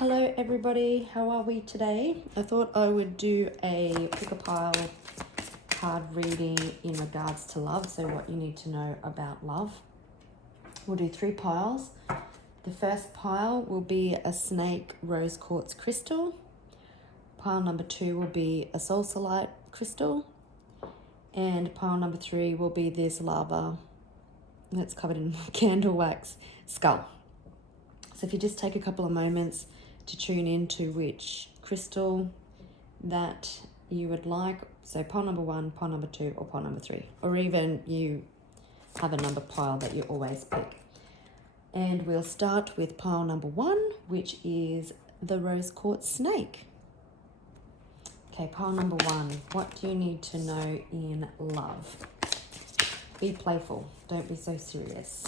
Hello everybody, how are we today? I thought I would do a pick a pile card reading in regards to love, so what you need to know about love. We'll do 3 piles. The first pile will be a snake rose quartz crystal. Pile number 2 will be a salsalite crystal. And pile number 3 will be this lava that's covered in candle wax skull. So if you just take a couple of moments to tune in to which crystal that you would like. So pile number 1, pile number 2, or pile number 3. Or even you have a number pile that you always pick. And we'll start with pile number 1, which is the rose quartz snake. Okay, pile number 1. What do you need to know in love? Be playful. Don't be so serious.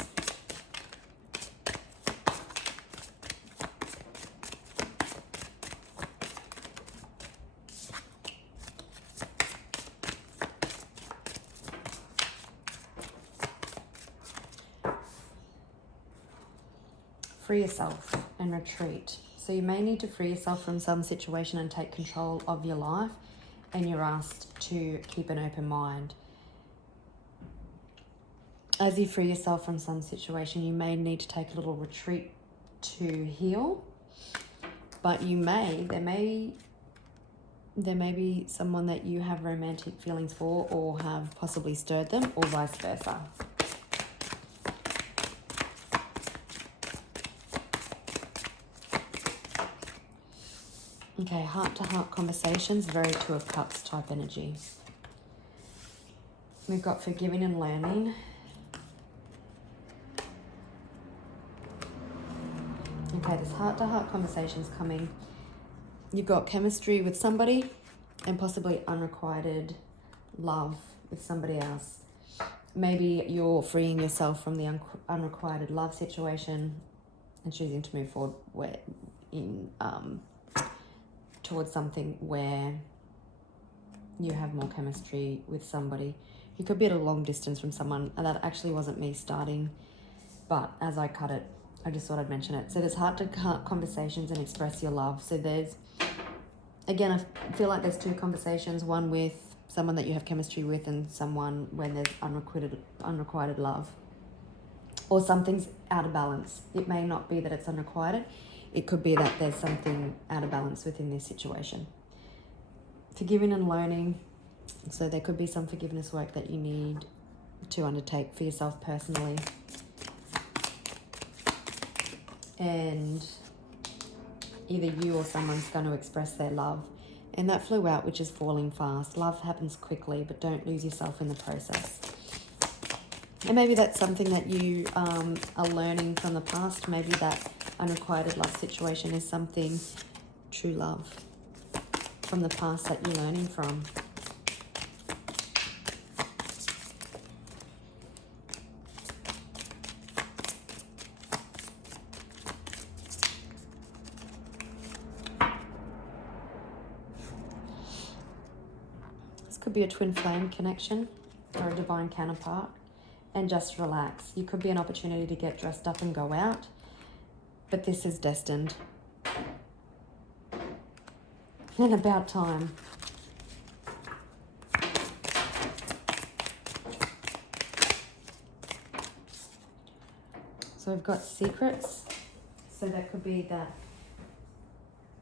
Free yourself and retreat. So you may need to free yourself from some situation and take control of your life, and you're asked to keep an open mind. As you free yourself from some situation, you may need to take a little retreat to heal, but there may be someone that you have romantic feelings for or have possibly stirred them, or vice versa. Okay, heart-to-heart conversations, very 2 of Cups type energy. We've got forgiving and learning. Okay, there's heart-to-heart conversations coming. You've got chemistry with somebody and possibly unrequited love with somebody else. Maybe you're freeing yourself from the unrequited love situation and choosing to move forward towards something where you have more chemistry with somebody. You could be at a long distance from someone, and that actually wasn't me starting, but as I cut it, I just thought I'd mention it. So there's heart-to-heart conversations and express your love. So there's, again, I feel like there's 2 conversations, one with someone that you have chemistry with and someone when there's unrequited love. Or something's out of balance. It may not be that it's unrequited. It could be that there's something out of balance within this situation. Forgiving and learning. So there could be some forgiveness work that you need to undertake for yourself personally. And either you or someone's going to express their love. And that flew out, which is falling fast. Love happens quickly, but don't lose yourself in the process. And maybe that's something that you are learning from the past. Maybe that unrequited love situation is something, true love, from the past that you're learning from. This could be a twin flame connection or a divine counterpart. And just relax. You could be an opportunity to get dressed up and go out, but this is destined. And about time. So we've got secrets. So that could be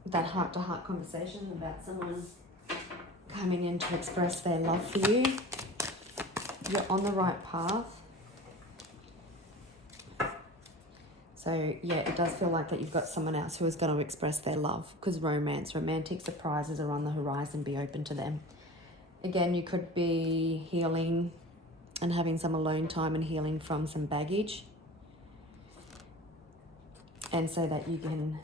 that heart-to-heart conversation about someone coming in to express their love for you. You're on the right path. So yeah, it does feel like that you've got someone else who is going to express their love, because romantic surprises are on the horizon. Be open to them. Again, you could be healing and having some alone time and healing from some baggage. And so that you can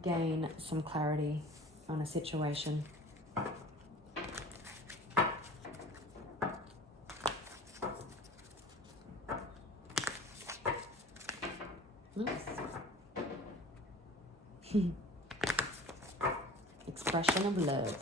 gain some clarity on a situation. Expression of love.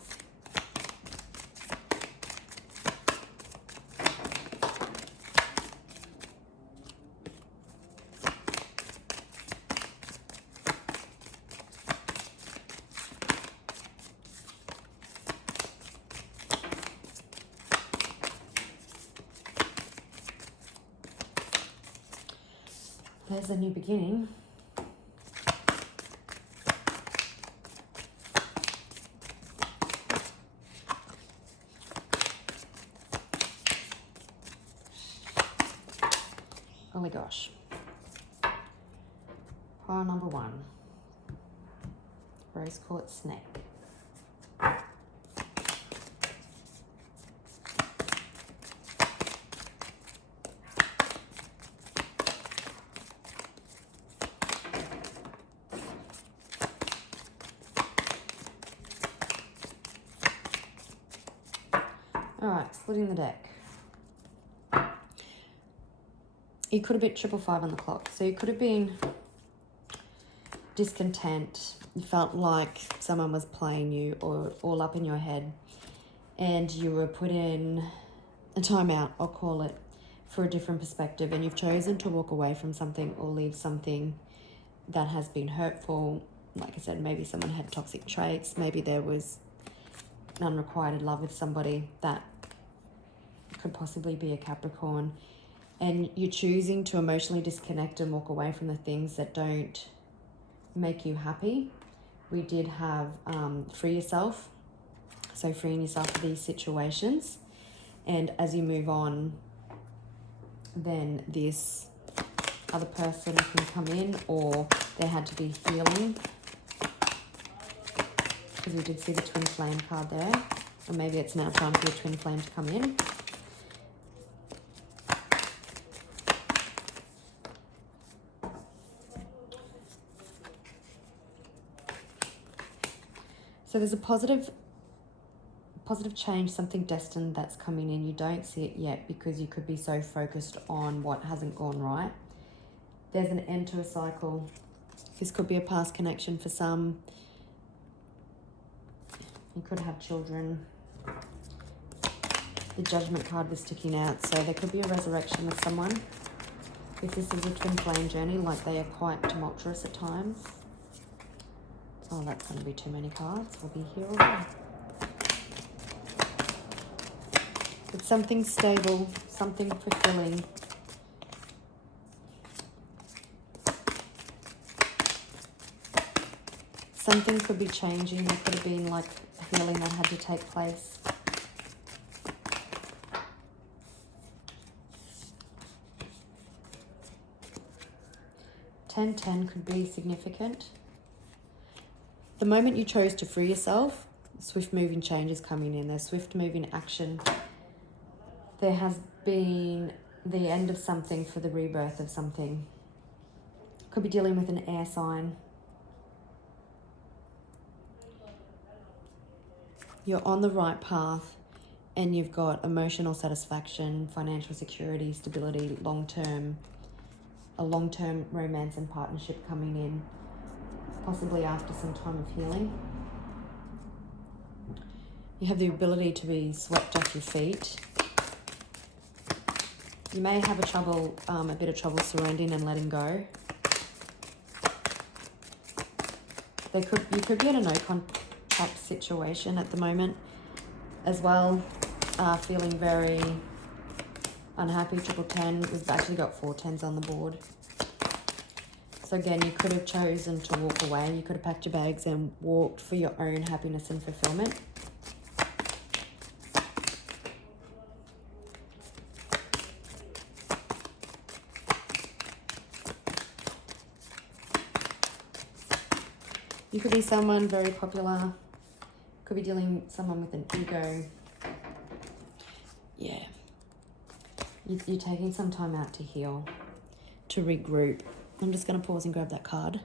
there's a new beginning. Oh my gosh. Pile number 1. Rose quartz snake. Alright, splitting the deck. You could have been 555 on the clock. So you could have been discontent. You felt like someone was playing you or all up in your head. And you were put in a timeout, I'll call it, for a different perspective. And you've chosen to walk away from something or leave something that has been hurtful. Like I said, maybe someone had toxic traits. Maybe there was unrequited love with somebody that could possibly be a Capricorn. And you're choosing to emotionally disconnect and walk away from the things that don't make you happy. We did have free yourself. So freeing yourself of these situations. And as you move on, then this other person can come in, or there had to be healing. Because we did see the twin flame card there. Or maybe it's now time for your twin flame to come in. So there's a positive change, something destined that's coming in. You don't see it yet because you could be so focused on what hasn't gone right. There's an end to a cycle. This could be a past connection for some. You could have children. The Judgment card was sticking out, so there could be a resurrection with someone. If this is a twin flame journey, like they are quite tumultuous at times. Oh, that's going to be too many cards. We'll be here all day. It's something stable, something fulfilling. Something could be changing. There could have been like healing that had to take place. $10-10 could be significant. The moment you chose to free yourself, swift moving change is coming in. There's swift moving action. There has been the end of something for the rebirth of something. Could be dealing with an air sign. You're on the right path and you've got emotional satisfaction, financial security, stability, a long-term romance and partnership coming in. Possibly after some time of healing. You have the ability to be swept off your feet. You may have a bit of trouble surrendering and letting go. You could be in a no contact situation at the moment as well. Feeling very unhappy. 10. We've actually got 4 10s on the board. So again, you could have chosen to walk away. You could have packed your bags and walked for your own happiness and fulfillment. You could be someone very popular. Could be dealing with someone with an ego. Yeah. You're taking some time out to heal, to regroup. I'm just going to pause and grab that card.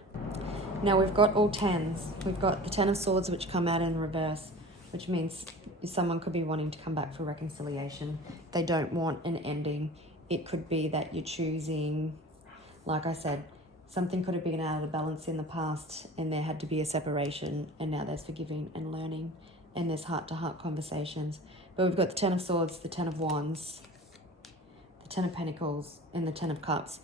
Now we've got all 10s. We've got the 10 of Swords, which come out in reverse, which means someone could be wanting to come back for reconciliation. They don't want an ending. It could be that you're choosing, like I said, something could have been out of the balance in the past and there had to be a separation, and now there's forgiving and learning and there's heart-to-heart conversations. But we've got the 10 of Swords, the 10 of Wands, the 10 of Pentacles, and the 10 of Cups.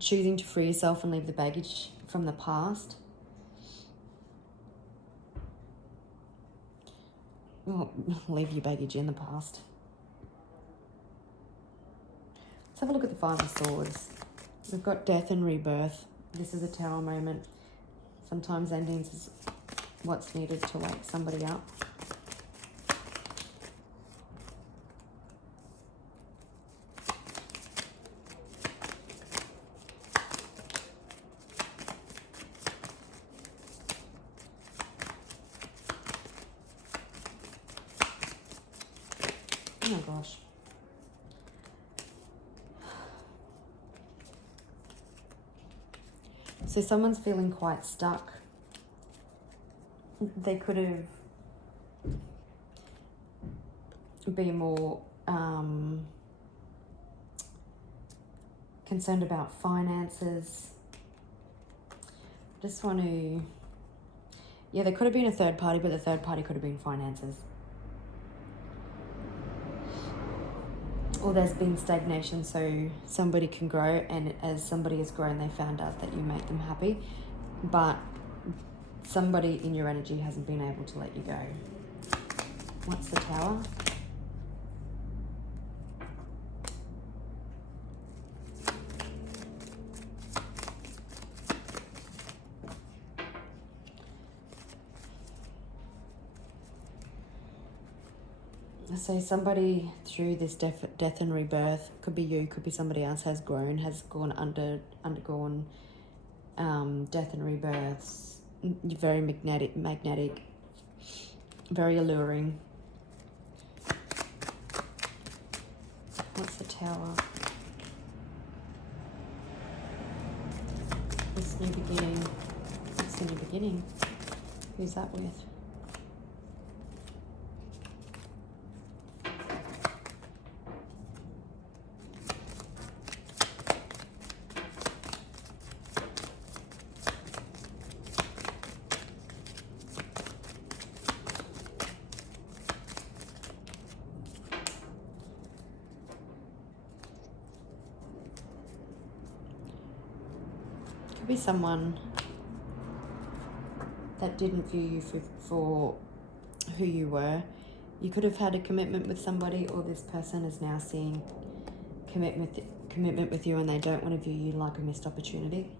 Choosing to free yourself and leave the baggage from the past. Well, leave your baggage in the past. Let's have a look at the 5 of Swords. We've got death and rebirth. This is a Tower moment. Sometimes endings is what's needed to wake somebody up. Oh my gosh. So someone's feeling quite stuck. They could have been more concerned about finances. Just want to... Yeah, there could have been a third party, but the third party could have been finances. Or there's been stagnation, so somebody can grow, and as somebody has grown, they found out that you make them happy, but somebody in your energy hasn't been able to let you go. What's the Tower? So somebody through this death and rebirth, could be you, could be somebody else, has grown, has undergone death and rebirths. Very magnetic, very alluring. What's the Tower? This new beginning. What's the new beginning? Who's that with? Could be someone that didn't view you for who you were. You could have had a commitment with somebody, or this person is now seeing commitment with you, and they don't want to view you like a missed opportunity.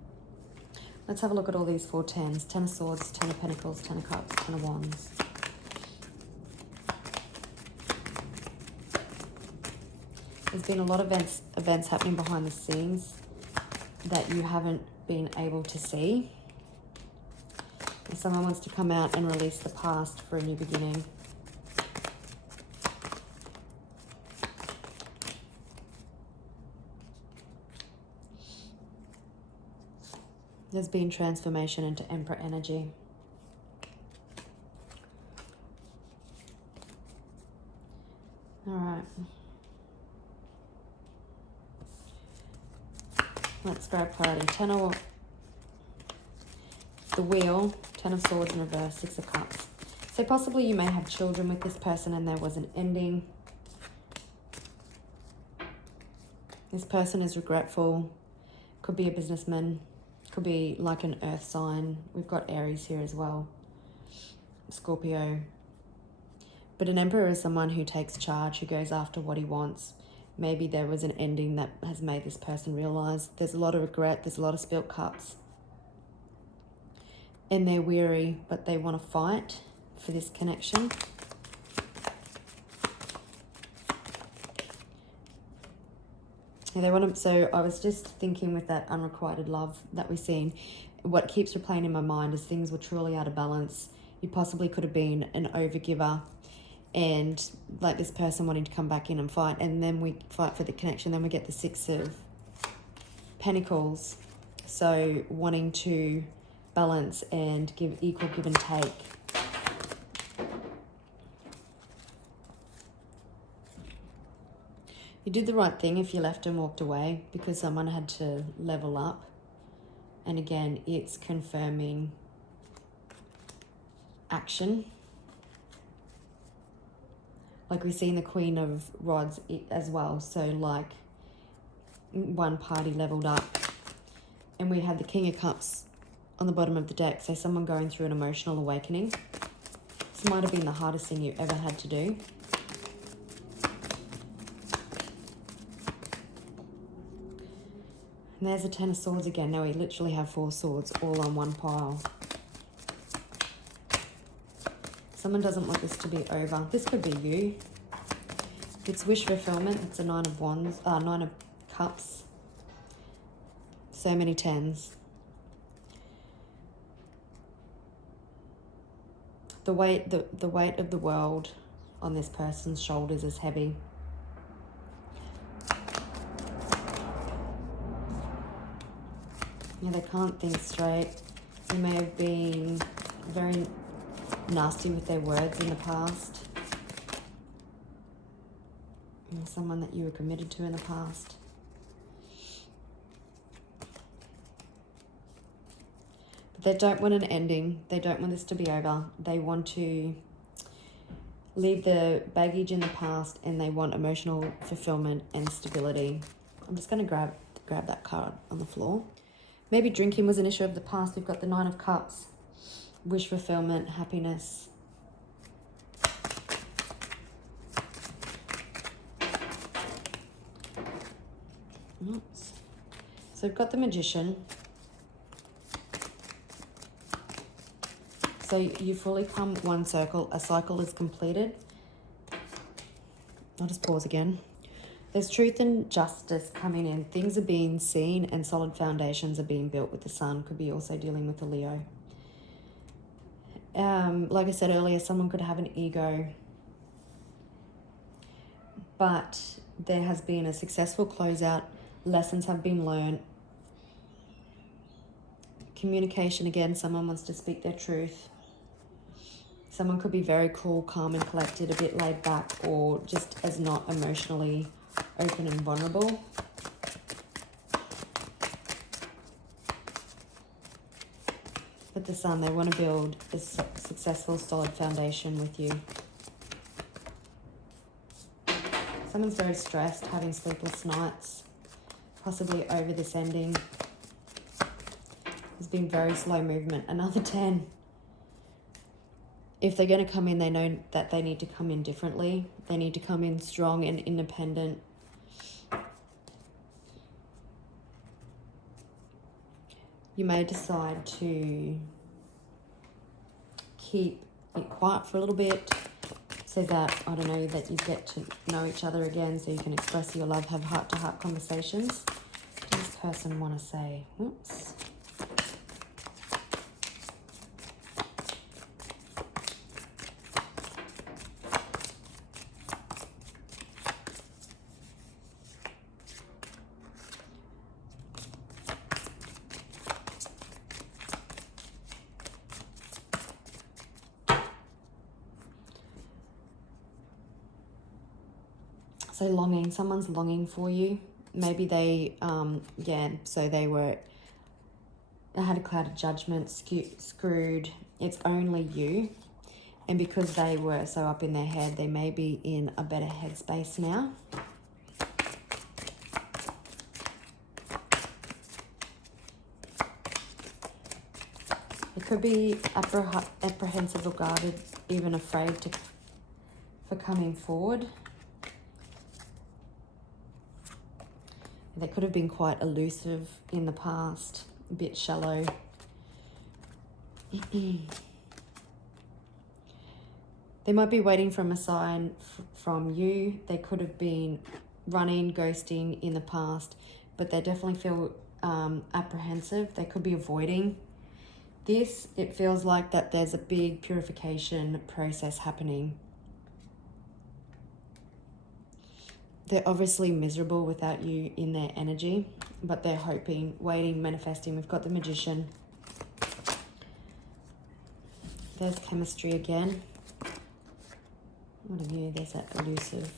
Let's have a look at all these 4 tens. 10 of Swords, 10 of Pentacles, 10 of Cups, 10 of Wands. There's been a lot of events happening behind the scenes that you haven't been able to see. If someone wants to come out and release the past for a new beginning. There's been transformation into Emperor energy. All right. Let's grab clarity. 10 of the Wheel, 10 of Swords in reverse, 6 of Cups. So possibly you may have children with this person and there was an ending. This person is regretful. Could be a businessman. Could be like an earth sign. We've got Aries here as well. Scorpio. But an Emperor is someone who takes charge, who goes after what he wants. Maybe there was an ending that has made this person realize there's a lot of regret, there's a lot of spilt cups. And they're weary, but they want to fight for this connection. And they want to, so I was just thinking with that unrequited love that we've seen, what keeps replaying in my mind is things were truly out of balance. You possibly could have been an overgiver, and like this person wanting to come back in and fight, and then we fight for the connection. Then we get the 6 of Pentacles. So wanting to balance and give equal give and take. You did the right thing if you left and walked away, because someone had to level up. And again, it's confirming action. Like we've seen the Queen of Rods as well. So like one party leveled up. And we had the King of Cups on the bottom of the deck. So someone going through an emotional awakening. This might have been the hardest thing you ever had to do. And there's a Ten of Swords again. Now we literally have 4 swords all on one pile. Someone doesn't want this to be over. This could be you. It's wish fulfillment. It's a Nine of Wands, Nine of Cups. So many tens. The weight of the world on this person's shoulders is heavy. Yeah, they can't think straight. They may have been very nasty with their words in the past. Someone that you were committed to in the past. But they don't want an ending. They don't want this to be over. They want to leave the baggage in the past, and they want emotional fulfillment and stability. I'm just going to grab that card on the floor. Maybe drinking was an issue of the past. We've got the Nine of Cups. Wish fulfillment, happiness. Oops. So we've got the Magician. So you fully come one circle. A cycle is completed. I'll just pause again. There's truth and justice coming in. Things are being seen and solid foundations are being built with the Sun. Could be also dealing with the Leo. Like I said earlier, someone could have an ego. But there has been a successful closeout. Lessons have been learned. Communication again. Someone wants to speak their truth. Someone could be very cool, calm and collected, a bit laid back, or just as not emotionally open and vulnerable. With the Sun, they want to build a successful, solid foundation with you. Someone's very stressed, having sleepless nights, possibly over this ending. There's been very slow movement. Another 10. If they're going to come in, they know that they need to come in differently. They need to come in strong and independent. You may decide to keep it quiet for a little bit so that, I don't know, that you get to know each other again, so you can express your love, have heart-to-heart conversations. What does this person want to say? Oops. So longing, someone's longing for you. Maybe they, so they had a cloud of judgment, screwed. It's only you. And because they were so up in their head, they may be in a better headspace now. It could be apprehensive or guarded, even afraid for coming forward. They could have been quite elusive in the past, a bit shallow. They might be waiting for a sign from you. They could have been running, ghosting in the past, but they definitely feel apprehensive. They could be avoiding this. It feels like that there's a big purification process happening. They're obviously miserable without you in their energy, but they're hoping, waiting, manifesting. We've got the Magician. There's chemistry again. What have you? There's that elusive.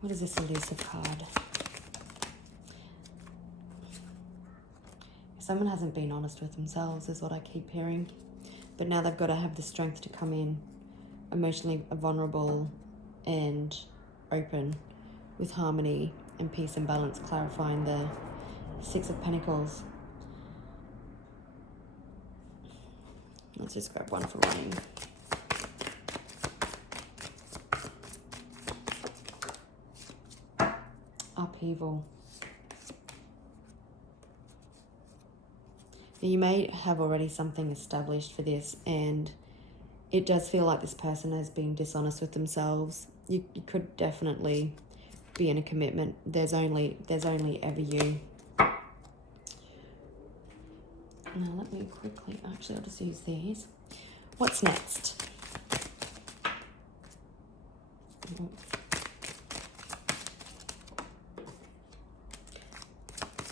What is this elusive card? Someone hasn't been honest with themselves is what I keep hearing. But now they've got to have the strength to come in emotionally vulnerable and open with harmony and peace and balance, clarifying the Six of Pentacles. Let's just grab one for running. Upheaval. You may have already something established for this, and it does feel like this person has been dishonest with themselves. You could definitely be in a commitment. There's only ever you. Now let me quickly, actually I'll just use these. What's next?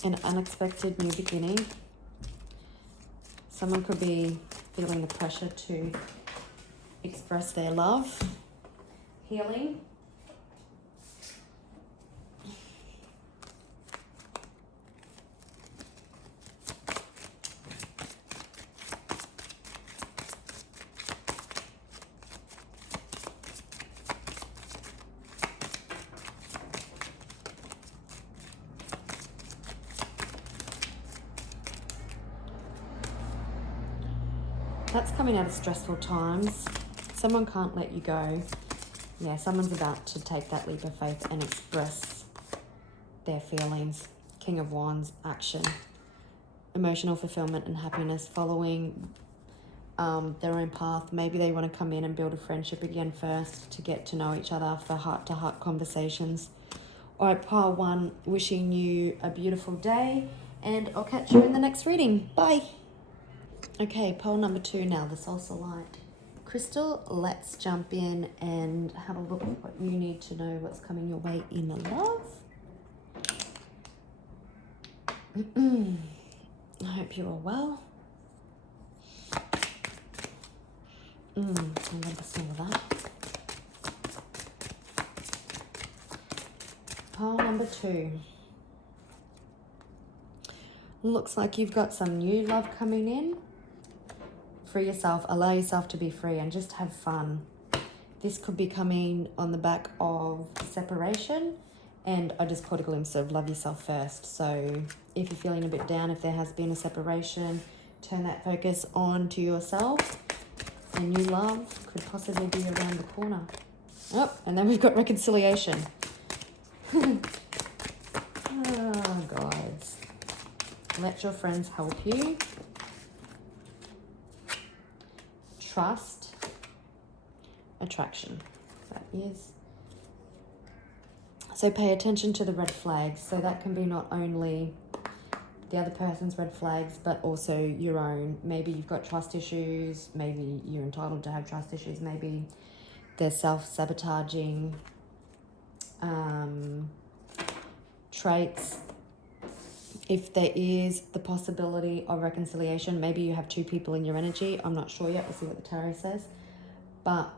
An unexpected new beginning. Someone could be feeling the pressure to express their love. Healing. That's coming out of stressful times. Someone can't let you go. Yeah, someone's about to take that leap of faith and express their feelings. King of Wands, action. Emotional fulfillment and happiness, following their own path. Maybe they want to come in and build a friendship again first to get to know each other for heart-to-heart conversations. All right, pile one, wishing you a beautiful day, and I'll catch you in the next reading. Bye. Okay, pole number 2 now, the salsa light crystal. Let's jump in and have a look at what you need to know, what's coming your way in love. I hope you're all well. I love the smell of that. Pole number 2. Looks like you've got some new love coming in. Free yourself, allow yourself to be free and just have fun. This could be coming on the back of separation, and I just caught a glimpse of love yourself first. So if you're feeling a bit down, if there has been a separation, turn that focus on to yourself, and new love could possibly be around the corner. Oh, and then we've got reconciliation. Oh, guys. Let your friends help you. Trust, attraction. That is. So pay attention to the red flags. So that can be not only the other person's red flags, but also your own. Maybe you've got trust issues. Maybe you're entitled to have trust issues. Maybe there's self-sabotaging traits. If there is the possibility of reconciliation, maybe you have 2 people in your energy. I'm not sure yet. We'll see what the tarot says. But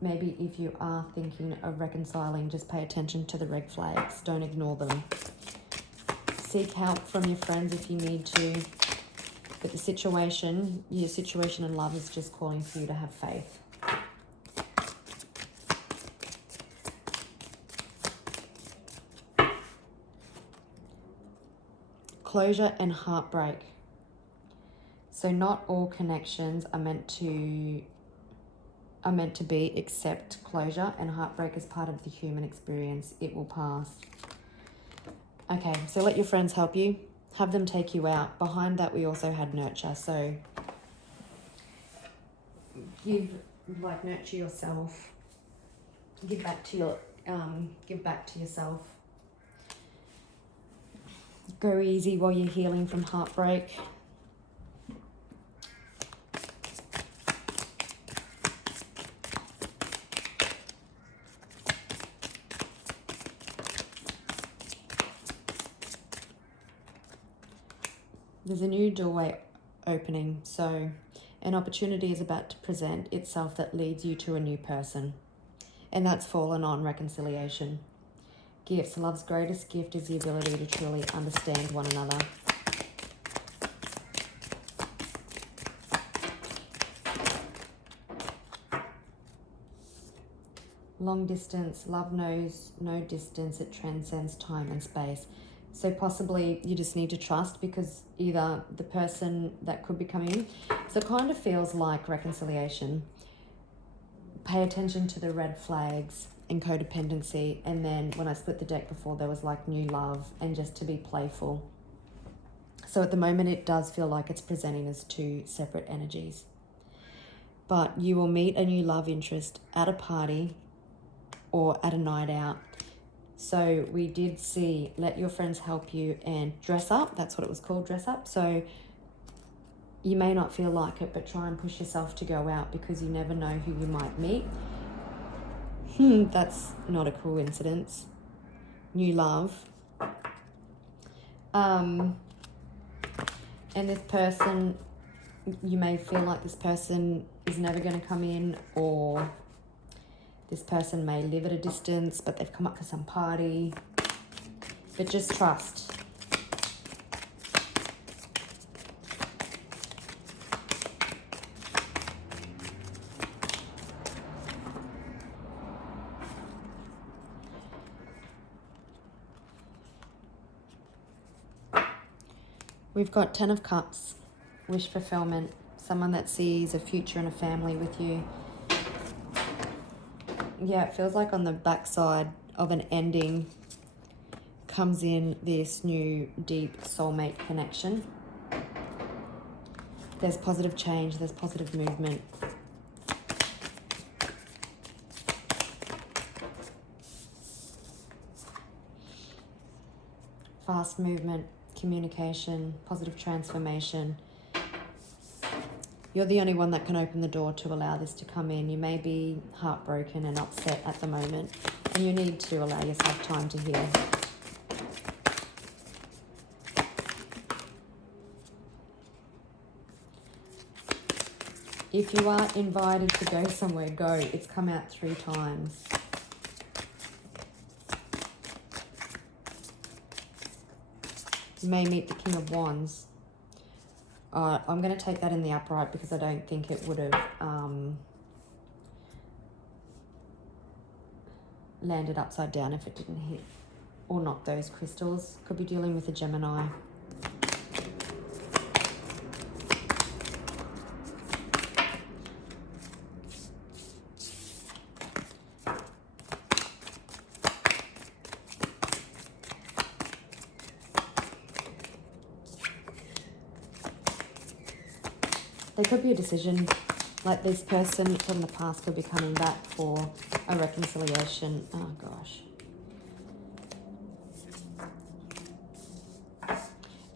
maybe if you are thinking of reconciling, just pay attention to the red flags. Don't ignore them. Seek help from your friends if you need to. But your situation in love is just calling for you to have faith. Closure and heartbreak. So not all connections are meant to be, except closure, and heartbreak is part of the human experience. It will pass. Okay, so let your friends help you. Have them take you out. Behind that, we also had nurture. So nurture yourself. Give back to yourself. Go easy while you're healing from heartbreak. There's a new doorway opening, so an opportunity is about to present itself that leads you to a new person, and that's fallen on reconciliation. Gifts. Love's greatest gift is the ability to truly understand one another. Long distance, love knows no distance, it transcends time and space. So possibly you just need to trust, because either the person that could be coming in, so it kind of feels like reconciliation. Pay attention to the red flags and codependency. And then when I split the deck before, there was like new love and just to be playful. So at the moment, it does feel like it's presenting as two separate energies. But you will meet a new love interest at a party or at a night out. So we did see let your friends help you and dress up. That's what it was called, dress up. So you may not feel like it, but try and push yourself to go out, because you never know who you might meet. That's not a coincidence. New love. And this person, you may feel like this person is never going to come in, or this person may live at a distance, but they've come up to some party. But just trust. We've got 10 of Cups, wish fulfillment, someone that sees a future and a family with you. Yeah, it feels like on the backside of an ending comes in this new deep soulmate connection. There's positive change, there's positive movement. Fast movement, communication, positive transformation. You're the only one that can open the door to allow this to come in. You may be heartbroken and upset at the moment, and you need to allow yourself time to heal. If you are invited to go somewhere, go. It's come out 3 times. You may meet the King of Wands. I'm going to take that in the upright, because I don't think it would have landed upside down if it didn't hit or knock those crystals. Could be dealing with a Gemini. There could be a decision, like this person from the past could be coming back for a reconciliation. Oh gosh.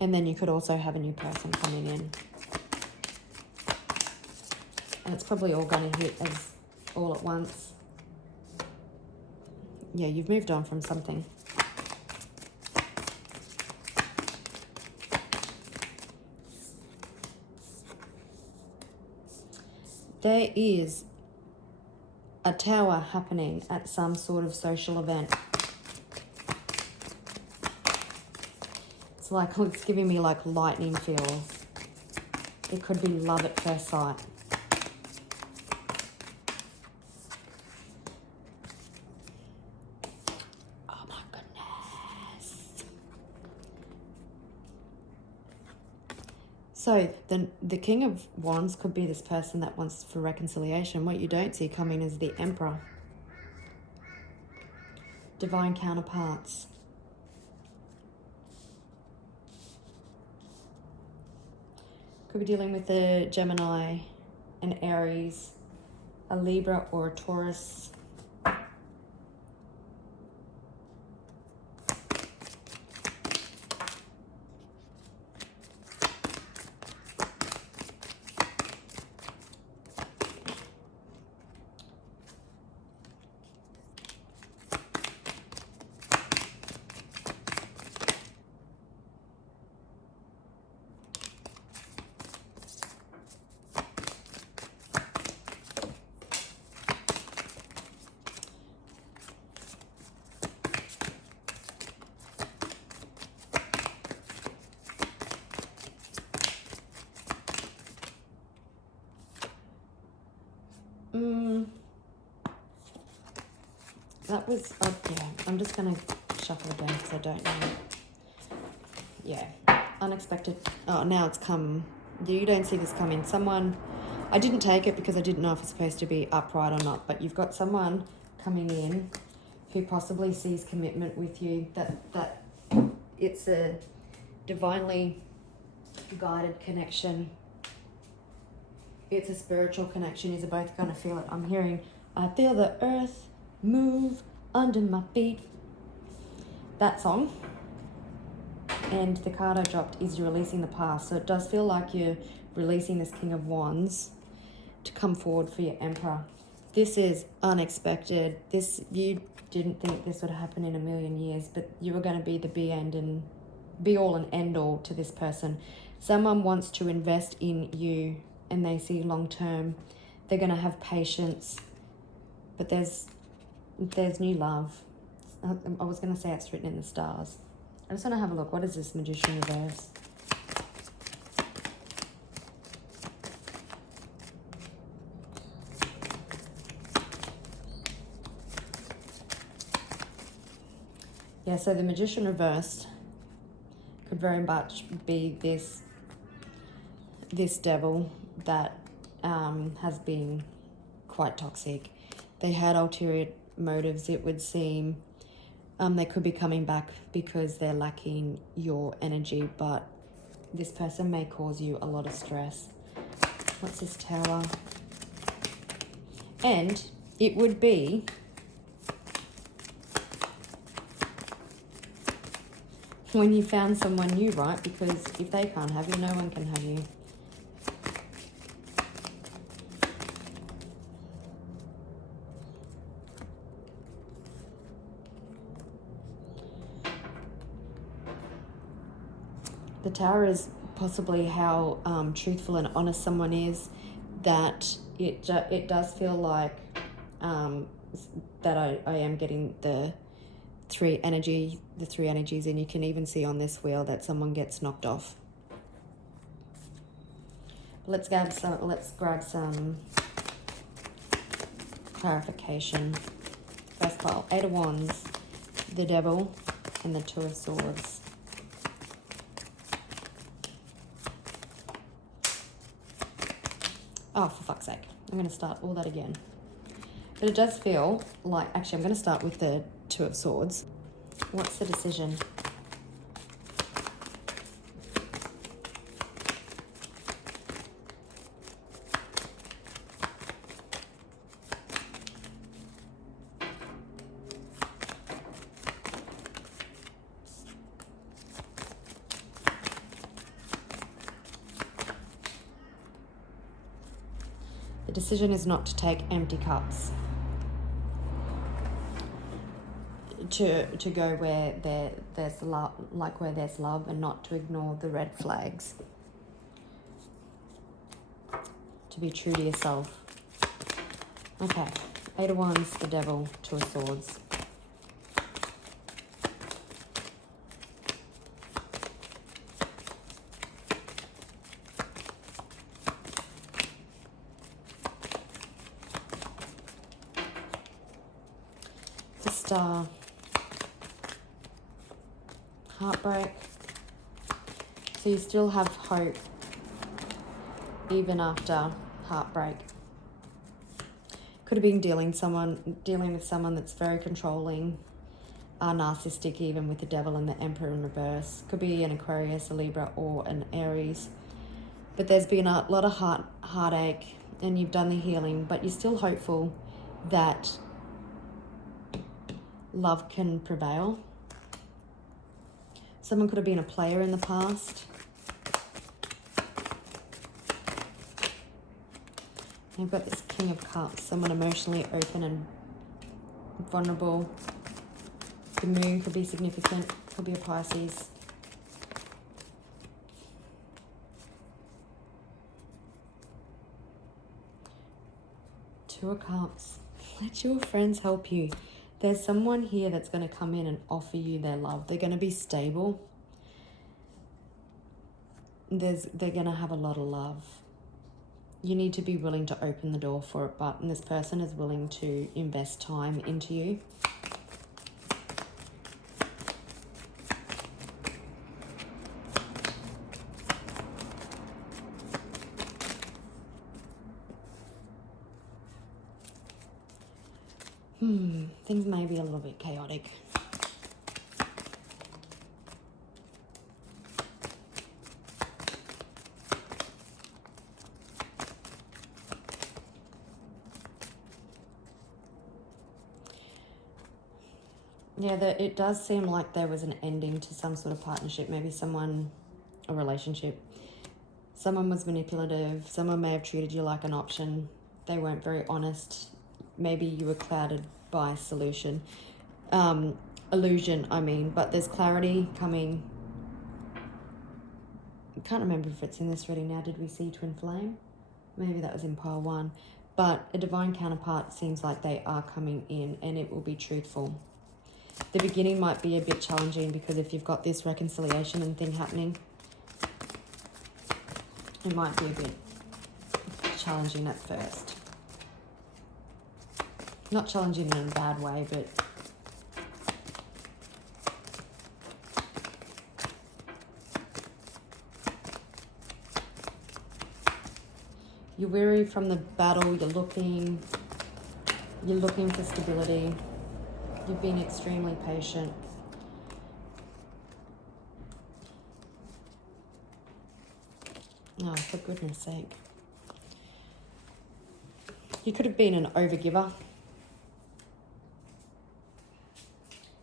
And then you could also have a new person coming in. And it's probably all going to hit as all at once. Yeah, you've moved on from something. There is a tower happening at some sort of social event. It's like, it's giving me like lightning feels. It could be love at first sight. Oh my goodness. So the King of Wands could be this person that wants for reconciliation. What you don't see coming is the Emperor. Divine counterparts. Could be dealing with a Gemini, an Aries, a Libra, or a Taurus. That was, oh yeah, I'm just going to shuffle again because I don't know. Yeah, unexpected. Oh, now it's come. You don't see this coming. Someone, I didn't take it because I didn't know if it's supposed to be upright or not, but you've got someone coming in who possibly sees commitment with you, that it's a divinely guided connection. It's a spiritual connection. You're both going to feel it. I'm hearing, I feel the earth move under my feet. That song. And the card I dropped is you're releasing the past. So it does feel like you're releasing this King of Wands to come forward for your Emperor. This is unexpected. You didn't think this would happen in a million years, but you were going to be the be all and end all to this person. Someone wants to invest in you and they see long term. They're going to have patience, but there's new love. I was going to say it's written in the stars. I just want to have a look. What is this Magician reverse? Yeah, so the Magician reversed could very much be this devil that has been quite toxic. They had ulterior motives, it would seem. They could be coming back because they're lacking your energy, but this person may cause you a lot of stress. What's this Tower? And it would be when you found someone new, right? Because if they can't have you, no one can have you. The Tower is possibly how truthful and honest someone is, that it does feel like that I am getting the three energies, and you can even see on this wheel that someone gets knocked off. Let's grab some clarification. First pile, 8 of Wands, the Devil, and the 2 of Swords. Oh, for fuck's sake. I'm going to start all that again. But it does feel like... Actually, I'm going to start with the 2 of Swords. What's the decision? The decision is not to take empty cups. To go where there's love, like where there's love, and not to ignore the red flags. To be true to yourself. Okay, 8 of Wands, the Devil, 2 of Swords. The Star. Heartbreak. So you still have hope even after heartbreak. Could have been dealing with someone that's very controlling, narcissistic, even with the Devil and the Emperor in reverse. Could be an Aquarius, a Libra, or an Aries. But there's been a lot of heartache, and you've done the healing, but you're still hopeful that love can prevail. Someone could have been a player in the past. You've got this King of Cups, someone emotionally open and vulnerable. The Moon could be significant, could be a Pisces. Two of Cups. Let your friends help you. There's someone here that's going to come in and offer you their love. They're going to be stable. They're going to have a lot of love. you need to be willing to open the door for it, and this person is willing to invest time into you. Things may be a little bit chaotic. Yeah, it does seem like there was an ending to some sort of partnership, maybe a relationship. Someone was manipulative, someone may have treated you like an option, they weren't very honest, maybe you were clouded by illusion, but there's clarity coming. I can't remember if it's in this reading now. Did we see Twin Flame? Maybe that was in pile 1. But a divine counterpart seems like they are coming in, and it will be truthful. The beginning might be a bit challenging because if you've got this reconciliation and thing happening, it might be a bit challenging at first. Not challenging in a bad way, but you're weary from the battle, you're looking for stability. You've been extremely patient. Oh, for goodness sake. You could have been an overgiver.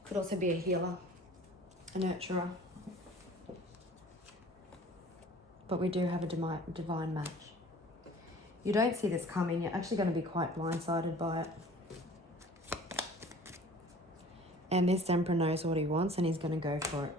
Could also be a healer, a nurturer. But we do have a divine match. You don't see this coming. You're actually going to be quite blindsided by it. And this Emperor knows what he wants and he's going to go for it.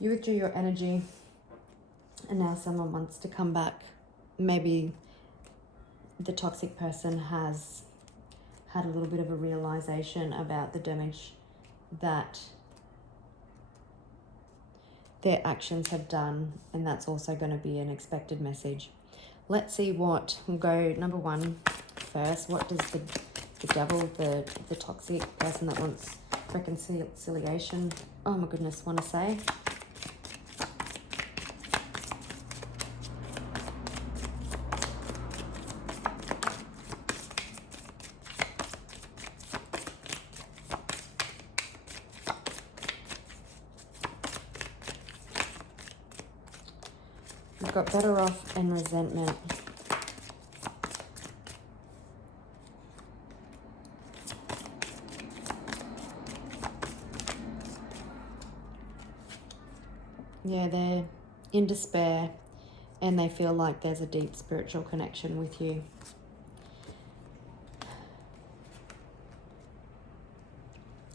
You withdrew your energy and now someone wants to come back. Maybe the toxic person has had a little bit of a realization about the damage that their actions have done, and that's also going to be an expected message. Let's see what, we'll go number 1 first. What does the devil, the toxic person that wants reconciliation, oh my goodness, want to say? We've got better off and resentment. Yeah, they're in despair and they feel like there's a deep spiritual connection with you.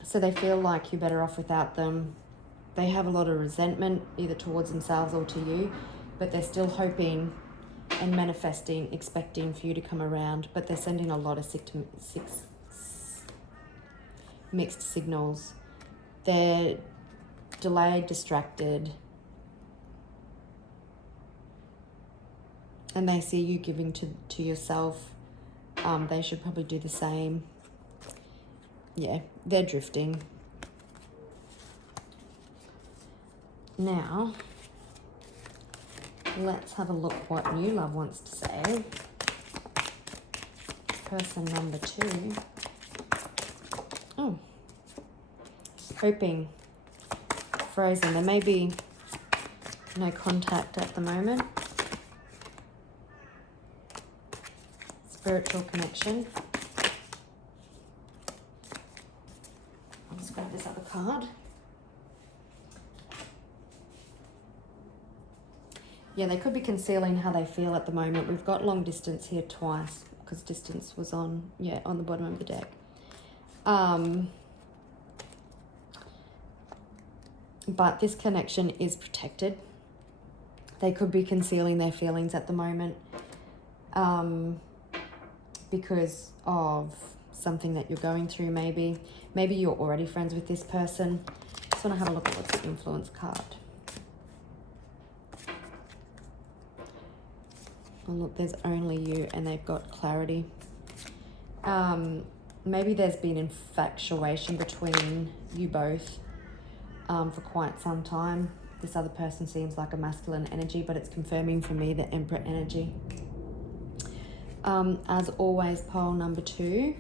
So they feel like you're better off without them. They have a lot of resentment either towards themselves or to you, but they're still hoping and manifesting, expecting for you to come around, but they're sending a lot of mixed signals. They're delayed, distracted, and they see you giving to yourself. They should probably do the same. Yeah, they're drifting. Now, let's have a look what new love wants to say. Person number 2. Oh. Hoping. Frozen. There may be no contact at the moment. Spiritual connection. I'll just grab this other card. Yeah, they could be concealing how they feel at the moment. We've got long distance here twice. because distance was on the bottom of the deck. But this connection is protected. They could be concealing their feelings at the moment because of something that you're going through, maybe. Maybe you're already friends with this person. Just want to have a look at what's the influence card. Oh, look, there's only you, and they've got clarity. Maybe there's been infatuation between you both for quite some time. This other person seems like a masculine energy, but it's confirming for me the Emperor energy. As always, pole number 2.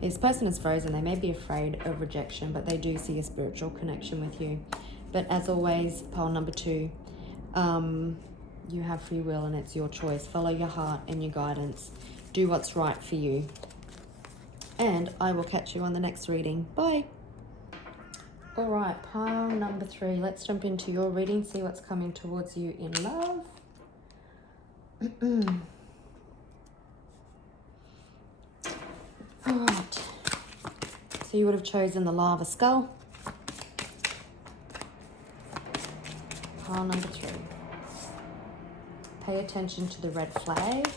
This person is frozen. They may be afraid of rejection, but they do see a spiritual connection with you. But as always, pole number 2, you have free will and it's your choice. Follow your heart and your guidance. Do what's right for you. And I will catch you on the next reading. Bye. All right, pile number 3. Let's jump into your reading, see what's coming towards you in love. All right. So you would have chosen the Lava Skull. Pile number 3. Pay attention to the red flags.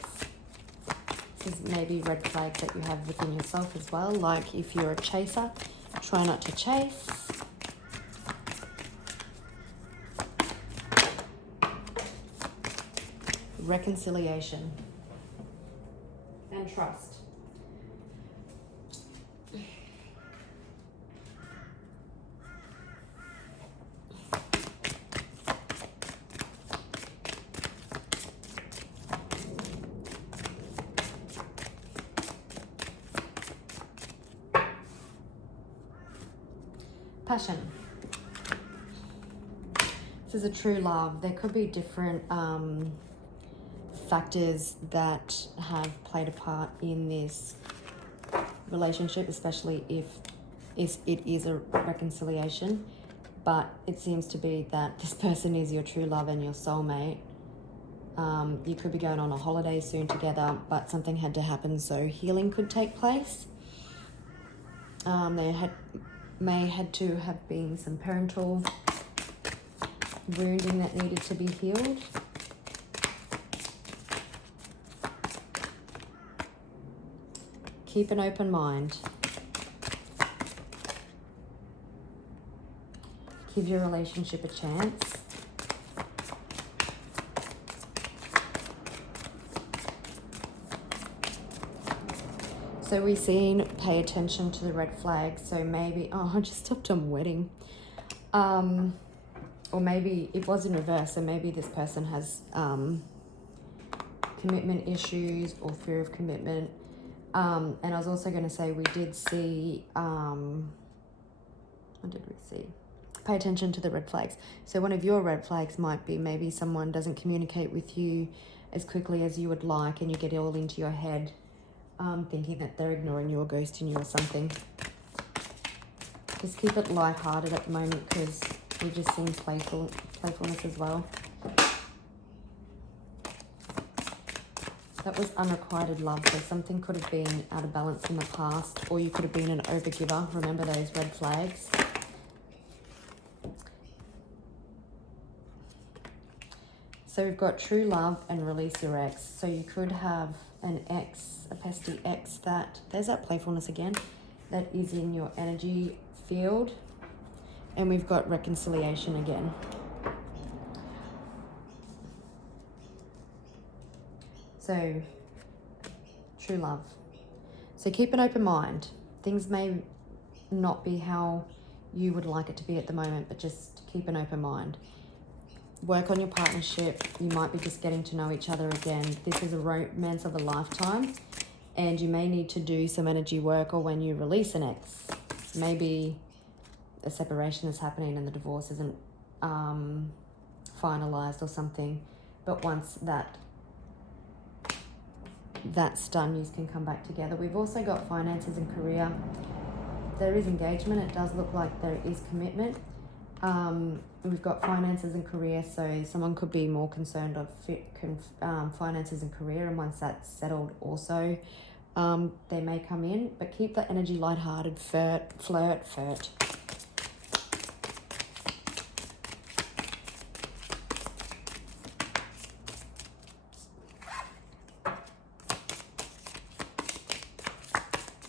This is maybe red flags that you have within yourself as well. Like if you're a chaser, try not to chase. Reconciliation and trust. Passion. This is a true love. There could be different factors that have played a part in this relationship, especially if it is a reconciliation. But it seems to be that this person is your true love and your soulmate. You could be going on a holiday soon together, but something had to happen so healing could take place. May had to have been some parental wounding that needed to be healed. Keep an open mind. Give your relationship a chance. So we've seen pay attention to the red flags. So maybe, I just stopped on wedding. Or maybe it was in reverse. So maybe this person has commitment issues or fear of commitment. And I was also going to say we did see, what did we see? Pay attention to the red flags. So one of your red flags might be maybe someone doesn't communicate with you as quickly as you would like, and you get all into your head thinking that they're ignoring you or ghosting you or something. Just keep it lighthearted at the moment because we've just seen playfulness as well. That was unrequited love, so something could have been out of balance in the past, or you could have been an overgiver. Remember those red flags. So we've got true love and release your ex. So you could have an ex, a pesty ex that, there's that playfulness again, that is in your energy field. And we've got reconciliation again. So, true love. So keep an open mind. Things may not be how you would like it to be at the moment, but just keep an open mind. Work on your partnership. You might be just getting to know each other again. This is a romance of a lifetime, and you may need to do some energy work, or when you release an ex, maybe a separation is happening and the divorce isn't finalized or something. But once that's done, you can come back together. We've also got finances and career. There is engagement. It does look like there is commitment. We've got finances and career, so someone could be more concerned of finances and career, and once that's settled also, they may come in, but keep the energy lighthearted, flirt.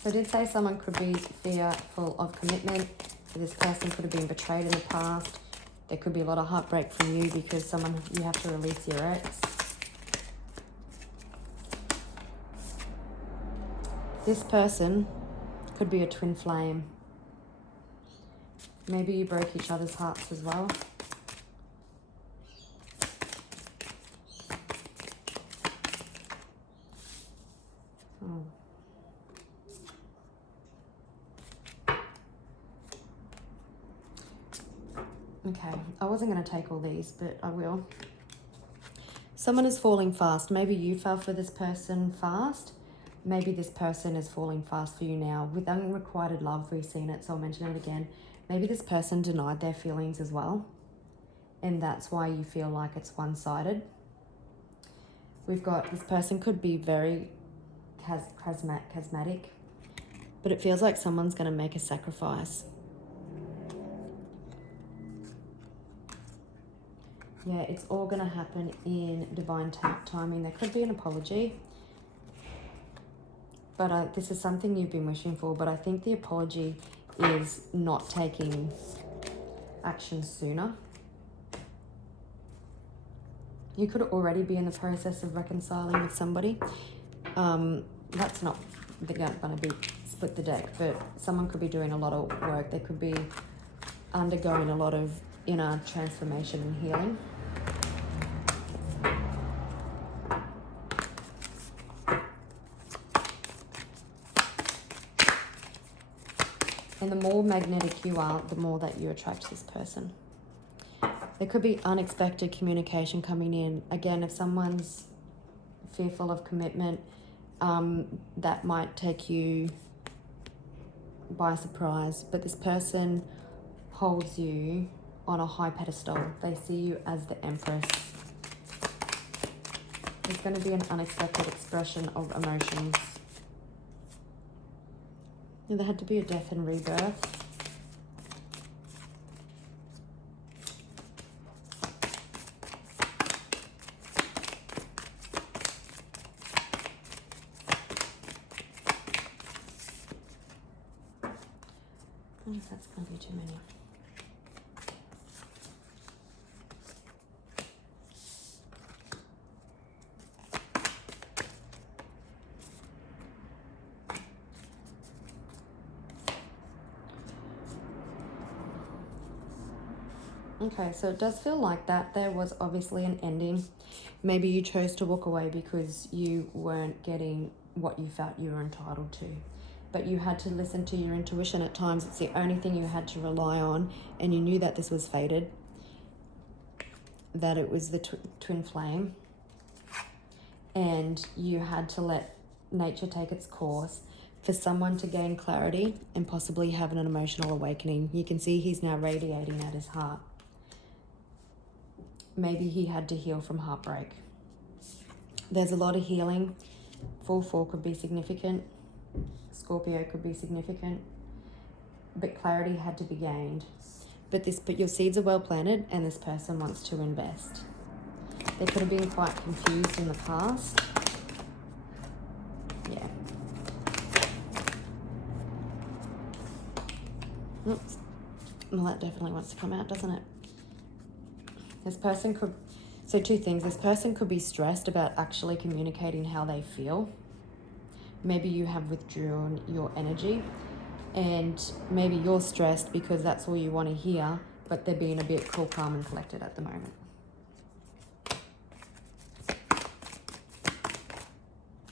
So I did say someone could be fearful of commitment. This person could have been betrayed in the past. There could be a lot of heartbreak from you because you have to release your ex. This person could be a twin flame. Maybe you broke each other's hearts as well. Okay, I wasn't going to take all these, but I will. Someone is falling fast. Maybe you fell for this person fast. Maybe this person is falling fast for you now. With unrequited love, we've seen it, so I'll mention it again. Maybe this person denied their feelings as well, and that's why you feel like it's one-sided. We've got this person could be very charismatic, but it feels like someone's going to make a sacrifice. Yeah, it's all going to happen in divine timing. There could be an apology, but this is something you've been wishing for, but I think the apology is not taking action sooner. You could already be in the process of reconciling with somebody. That's not going to be split the deck, but someone could be doing a lot of work. They could be undergoing a lot of inner transformation and healing. And the more magnetic you are, the more that you attract this person. There could be unexpected communication coming in. Again, if someone's fearful of commitment, that might take you by surprise. But this person holds you on a high pedestal. They see you as the Empress. There's going to be an unexpected expression of emotions. There had to be a death and rebirth. I wonder if that's going to be too many. Okay, so it does feel like that there was obviously an ending. Maybe you chose to walk away because you weren't getting what you felt you were entitled to. But you had to listen to your intuition at times. It's the only thing you had to rely on, and you knew that this was fated, that it was the twin flame, and you had to let nature take its course for someone to gain clarity and possibly have an emotional awakening. You can see he's now radiating at his heart. Maybe he had to heal from heartbreak. There's a lot of healing. Full 4 could be significant. Scorpio could be significant. But clarity had to be gained. But your seeds are well planted, and this person wants to invest. They could have been quite confused in the past. Yeah. Oops. Well, that definitely wants to come out, doesn't it? This person could... So 2 things. This person could be stressed about actually communicating how they feel. Maybe you have withdrawn your energy, and maybe you're stressed because that's all you want to hear, but they're being a bit cool, calm, and collected at the moment.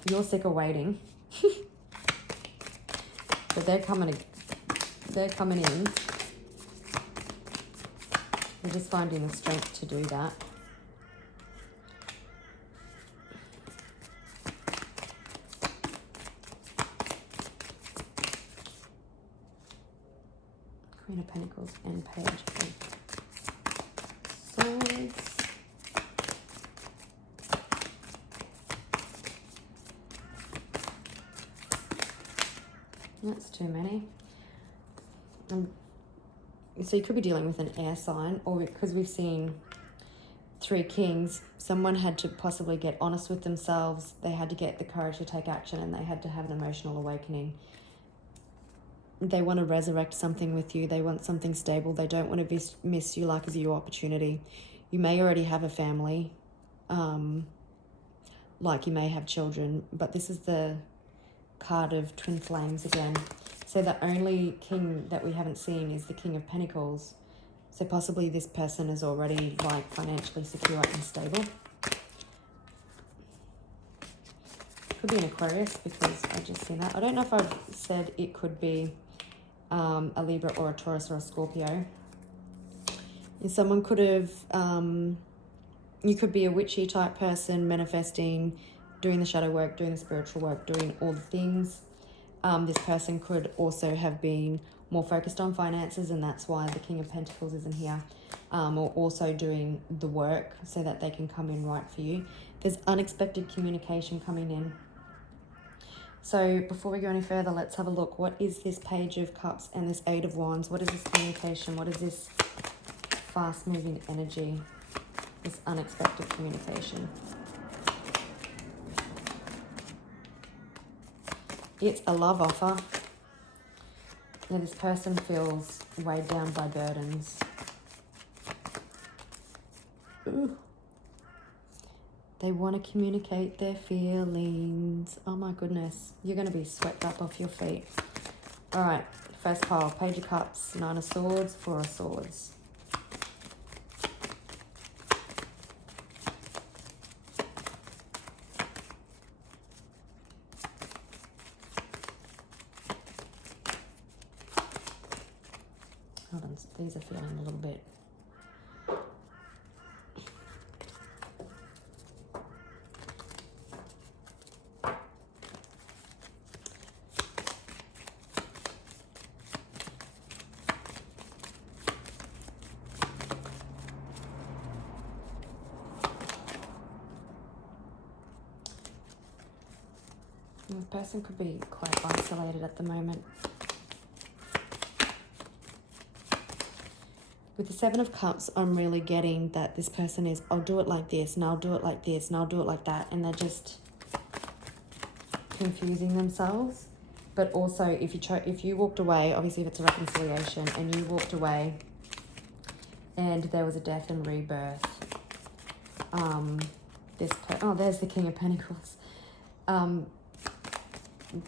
You're sick of waiting. But they're coming in. They're just finding the strength to do that. Queen of Pentacles and Page of Swords. That's too many. So you could be dealing with an air sign, or because we've seen 3 kings, someone had to possibly get honest with themselves. They had to get the courage to take action, and they had to have an emotional awakening. They want to resurrect something with you. They want something stable. They don't want to miss your luck as your opportunity. You may already have a family, like you may have children, but this is the card of twin flames again. So the only king that we haven't seen is the King of Pentacles. So possibly this person is already like financially secure and stable. Could be an Aquarius because I just seen that. I don't know if I've said it could be a Libra or a Taurus or a Scorpio. And someone could have, you could be a witchy type person manifesting, doing the shadow work, doing the spiritual work, doing all the things. This person could also have been more focused on finances, and that's why the King of Pentacles isn't here. Or also doing the work so that they can come in right for you. There's unexpected communication coming in. So before we go any further, let's have a look. What is this Page of Cups and this 8 of Wands? What is this communication? What is this fast-moving energy? This unexpected communication. It's a love offer. Yeah, this person feels weighed down by burdens. Ooh. They want to communicate their feelings. Oh my goodness. You're going to be swept up off your feet. All right. First pile. Page of Cups, 9 of Swords, 4 of Swords. Hold on. These are feeling a little bit. This person could be quite isolated at the moment. With the 7 of Cups, I'm really getting that this person is, I'll do it like this, and I'll do it like this, and I'll do it like that. And they're just confusing themselves. But also, if you walked away, obviously if it's a reconciliation, and you walked away and there was a death and rebirth. There's the King of Pentacles.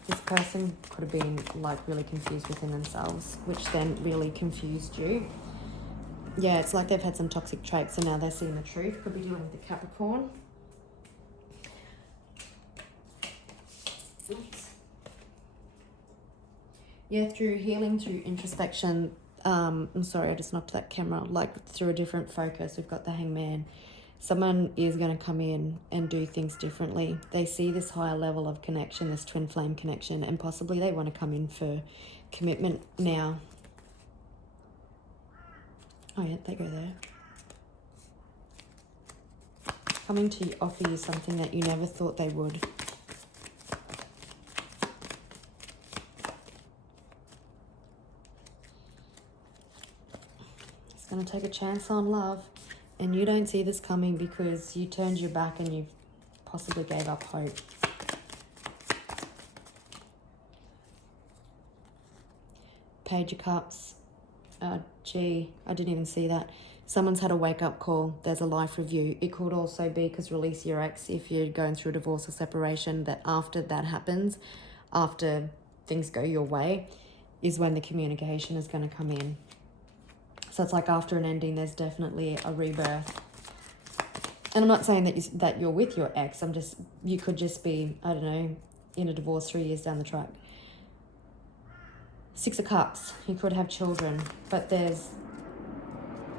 This person could have been like really confused within themselves, which then really confused you. Yeah, it's like they've had some toxic traits, so now they're seeing the truth. Could be dealing with the Capricorn. Oops. Yeah, through healing, through introspection. I'm sorry, I just knocked that camera. Like through a different focus, we've got the Hangman. Someone is going to come in and do things differently. They see this higher level of connection, this twin flame connection, and possibly they want to come in for commitment now. Oh yeah, they go there. Coming to offer you something that you never thought they would. It's going to take a chance on love. And you don't see this coming because you turned your back and you possibly gave up hope. Page of Cups. Gee, I didn't even see that. Someone's had a wake-up call. There's a life review. It could also be because release your ex if you're going through a divorce or separation, that after that happens, after things go your way, is when the communication is going to come in. So it's like after an ending, there's definitely a rebirth. And I'm not saying that you're with your ex. You could just be, I don't know, in a divorce 3 years down the track. 6 of Cups. You could have children, but there's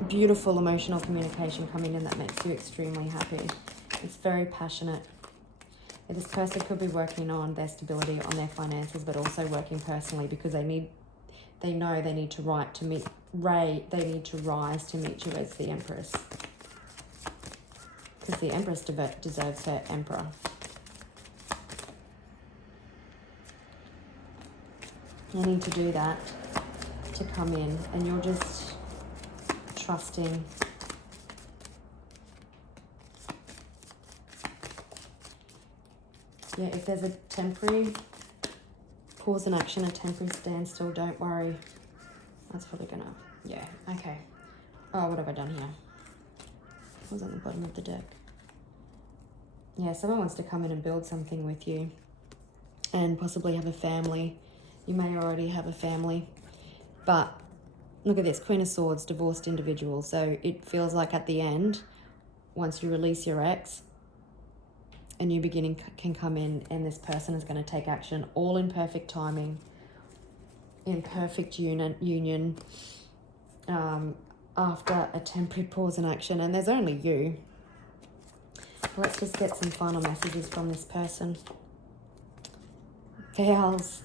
beautiful emotional communication coming in that makes you extremely happy. It's very passionate. And this person could be working on their stability, on their finances, but also working personally because they know they need to rise to meet you as the Empress. because the Empress deserves her Emperor. You need to do that to come in, and you're just trusting. Yeah, if there's a temporary pause in action, a temporary standstill, don't worry. That's probably gonna, yeah, okay. Oh, what have I done here? It was on the bottom of the deck. Yeah, someone wants to come in and build something with you and possibly have a family. You may already have a family, but look at this, Queen of Swords, divorced individual. So it feels like at the end, once you release your ex, a new beginning can come in, and this person is going to take action, all in perfect timing, in perfect union, after a temporary pause in action. And there's only you. Let's just get some final messages from this person. Vows.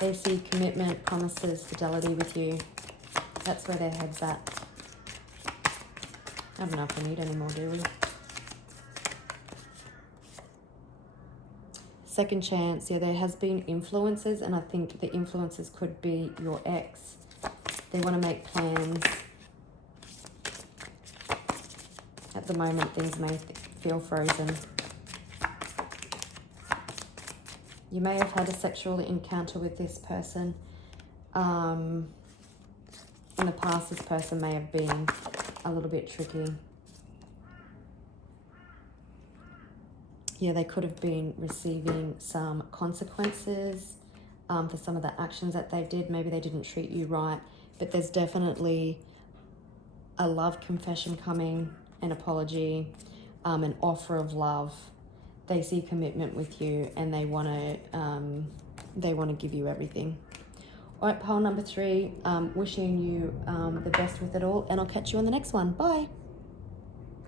They see commitment, promises, fidelity with you. That's where their head's at. I don't know if we need any more, do we? Second chance. Yeah, there has been influences, and I think the influences could be your ex. They want to make plans. At the moment, things may feel frozen. You may have had a sexual encounter with this person. In the past, this person may have been a little bit tricky. Yeah, they could have been receiving some consequences for some of the actions that they did. Maybe they didn't treat you right, but there's definitely a love confession coming, an apology, an offer of love. They see commitment with you, and they want to give you everything. All right, pile number 3, wishing you the best with it all, and I'll catch you on the next one. Bye.